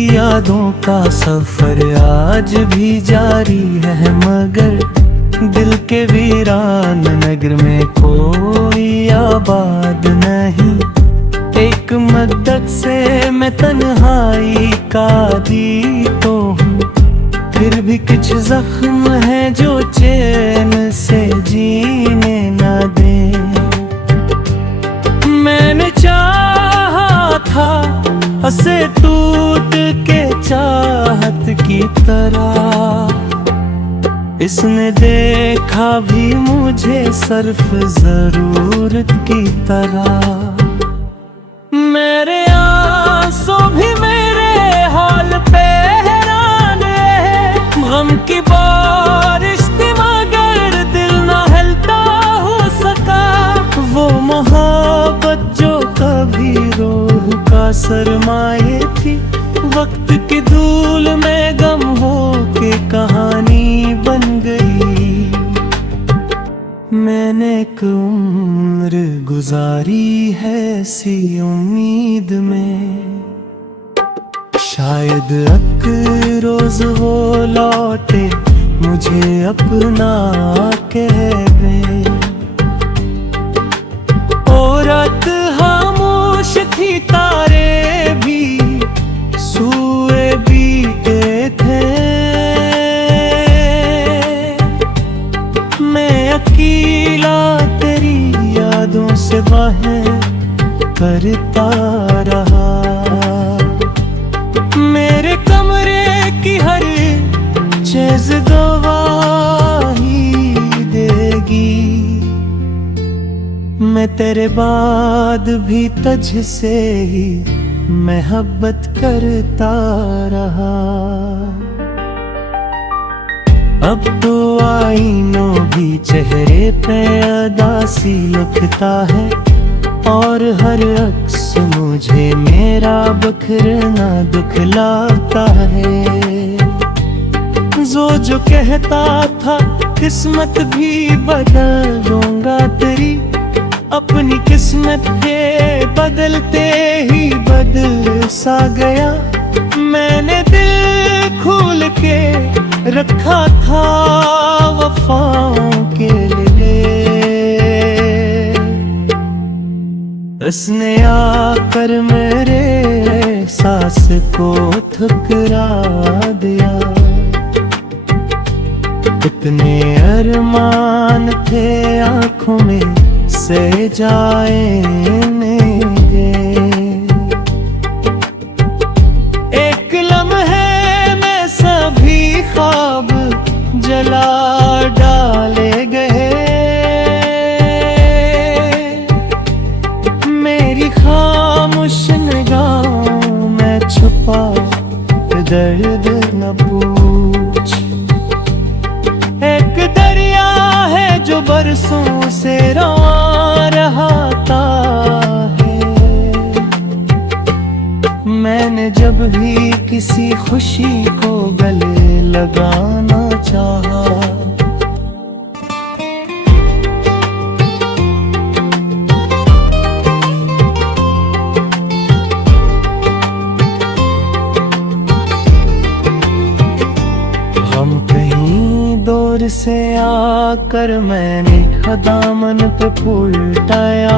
की यादों का सफर आज भी जारी है, मगर दिल के वीरान नगर में कोई आबाद नहीं। एक मद्दत से मैं तन्हाई का दी तो हूँ, फिर भी कुछ जख्म है जो चैन से जीने ना दे। मैंने चाहा था हंसे टूट के चाहत की तरह, इसने देखा भी मुझे सिर्फ जरूरत की तरह। मेरे आंसू भी मेरे हाल पे हैरान है, गम की बारिश थी मगर दिल ना हिलता हो सका। वो मोहब्बत जो कभी रूह का सरमाए थी, वक्त की धूल में गम हो के कहानी बन गई। मैंने एक उम्र गुजारी है ऐसी उम्मीद में, शायद अक रोज वो लौटे मुझे अपना कह दे। और रात खामोश थी, तारे भी सूए बीते थे। मैं अकेला तेरी यादों से बाहें करता रहा। मेरे कमरे की हर चीज गवाही देगी, मैं तेरे बाद भी तुझसे ही मोहब्बत करता रहा। अब तो आईनों भी चेहरे पे अदासी लिखता है, और हर अक्स मुझे मेरा बखरना दुखलाता है। जो कहता था किस्मत भी बदल दूंगा तेरी, अपनी किस्मत के बदलते ही बदल सा गया। मैंने दिल खोल के रखा था वफाओं के लिए, उसने आकर मेरे एहसास को ठुकरा दिया। कितने अरमान थे आँखों में से जाएंगे, एक लम्हे में सभी ख्वाब जला डाले गए। मेरी खामोश निगाहों में छुपा दर्द न पूछ। एक दरिया है जो बरसों से रवा रहता है। मैंने जब भी किसी खुशी को गले लगाना चाहा, हम कहीं दूर से आकर मैंने दामन पे फूलटाया।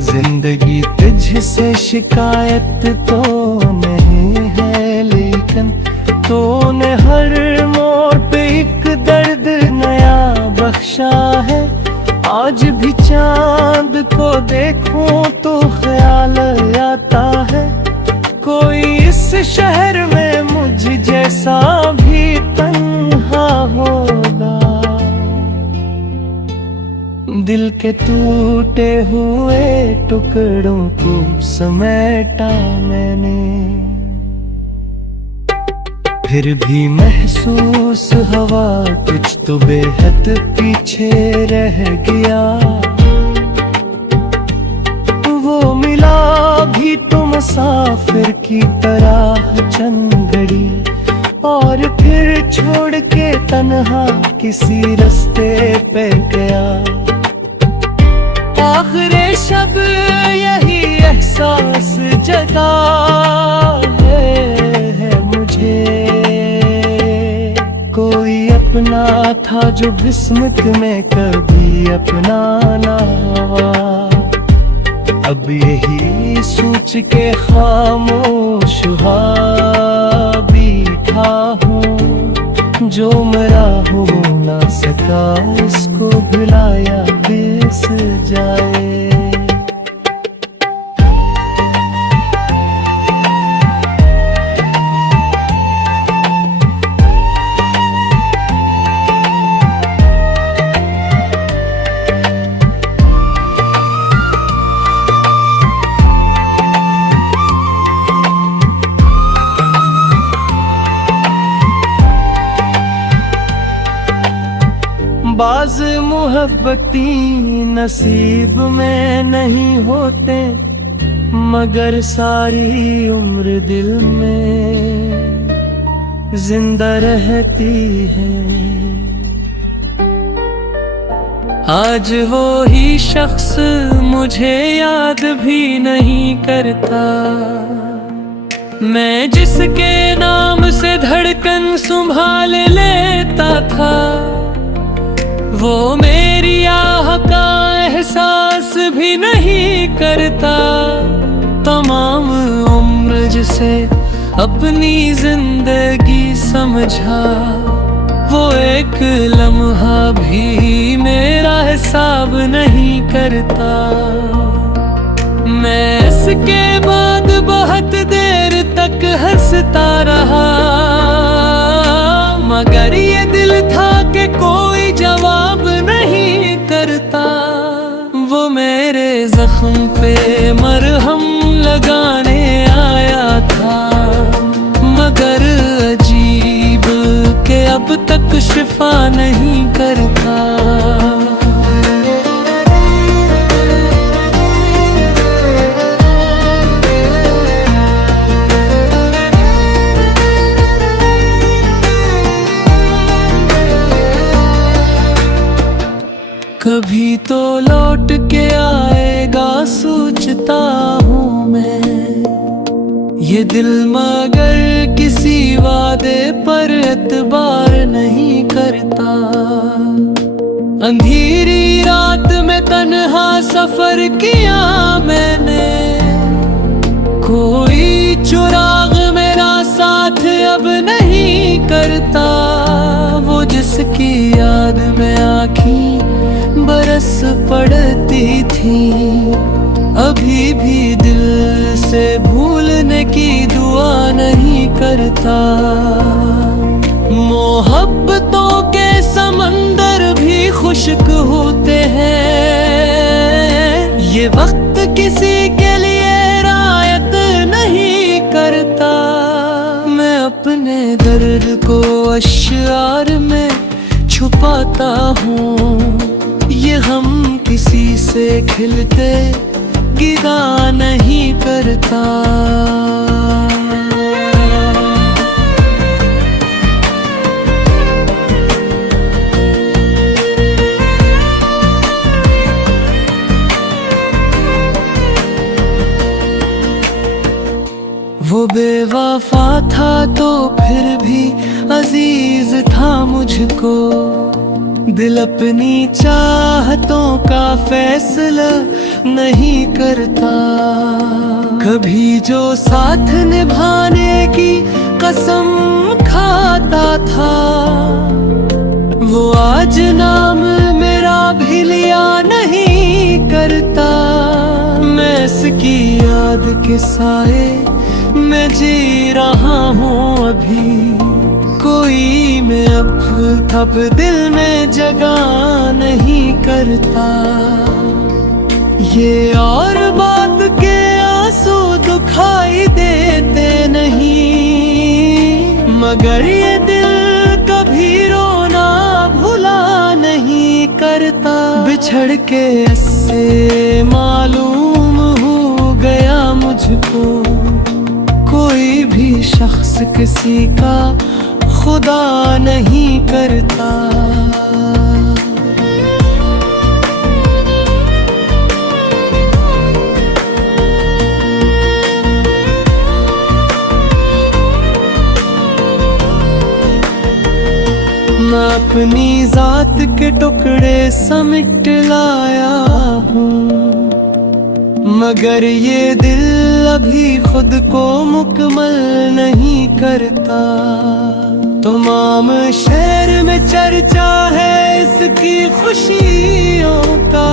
जिंदगी तुझसे शिकायत तो नहीं है, लेकिन तूने हर मोड़ पे एक दर्द नया बख्शा है। आज भी चांद को देखूं तो ख्याल आता है, कोई इस शहर में मुझ जैसा भी तन्हा होगा। दिल के टूटे हुए टुकड़ों को समेटा मैंने, फिर भी महसूस हवा कुछ तो बेहद पीछे रह गया। वो मिला भी तो मुसाफिर की तरह चंद घड़ी, और फिर छोड़ के तन्हा किसी रास्ते पे गया। आखिरी शब यही एहसास जगा जो बिस्मत में कभी अपनाना हुआ। अब यही सोच के खामोश हुआ बैठा हूँ, जो मेरा हो ना सका इसको भुलाया बिस जाए। बाज मोहब्बती नसीब में नहीं होते, मगर सारी उम्र दिल में जिंदा रहती है। आज वो ही शख्स मुझे याद भी नहीं करता, मैं जिसके नाम से धड़कन संभाल लेता था। वो मेरी आह का एहसास भी नहीं करता, तमाम उम्र जिसे अपनी जिंदगी समझा, वो एक लम्हा भी मेरा हिसाब नहीं करता। मैं इसके बाद बहुत देर तक हंसता रहा, मगर ये दिल था कि कोई जवाब नहीं करता। वो मेरे जख्म पे मरहम लगाने आया था, मगर अजीब के अब तक शिफा नहीं करता। कभी तो लौट के आएगा सोचता हूँ मैं, ये दिल मगर किसी वादे पर एतबार नहीं करता। अंधेरी रात में तन्हा सफर किया मैंने, कोई चिराग मेरा साथ अब नहीं करता। वो जिसकी याद में आँखें बरस पड़ती थी, अभी भी दिल से भूलने की दुआ नहीं करता। मोहब्बतों के समंदर भी खुश्क होते हैं, ये वक्त किसी के लिए रायत नहीं करता। मैं अपने दर्द को अश्यार में छुपाता हूँ, ये हम किसी से खिलते गिला नहीं करता। वो बेवफा था तो फिर भी अजीज था मुझको, दिल अपनी चाहतों का फैसला नहीं करता। कभी जो साथ निभाने की कसम खाता था, वो आज नाम मेरा भी लिया नहीं करता। मैं इसकी याद के साए मैं जी रहा हूँ अभी, कोई मैं अब तब दिल में जगह नहीं करता। ये और बात के आंसू दुखाई देते नहीं, मगर ये दिल कभी रोना भुला नहीं करता। बिछड़ के इससे मालूम हो गया मुझको, कोई भी शख्स किसी का खुदा नहीं करता। मैं अपनी जात के टुकड़े समेट लाया हूँ, मगर ये दिल अभी खुद को मुकम्मल नहीं करता। तमाम शहर में चर्चा है इसकी खुशियों का,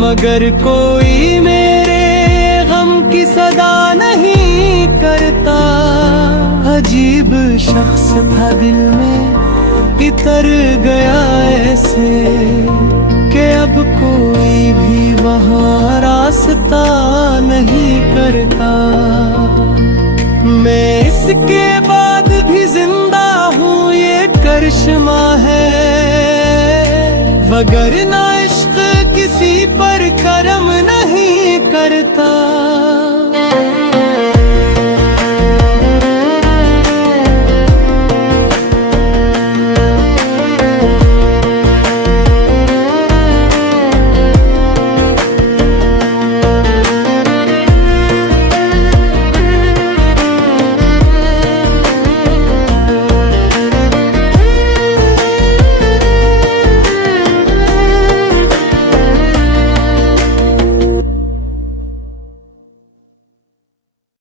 मगर कोई मेरे गम की सदा नहीं करता। अजीब शख्स था दिल में इतर गया ऐसे कि अब कोई भी वहाँ रास्ता नहीं करता। मैं इसके बाद भी जिंदा हूँ ये करिश्मा है, वगरना इश्क किसी पर कर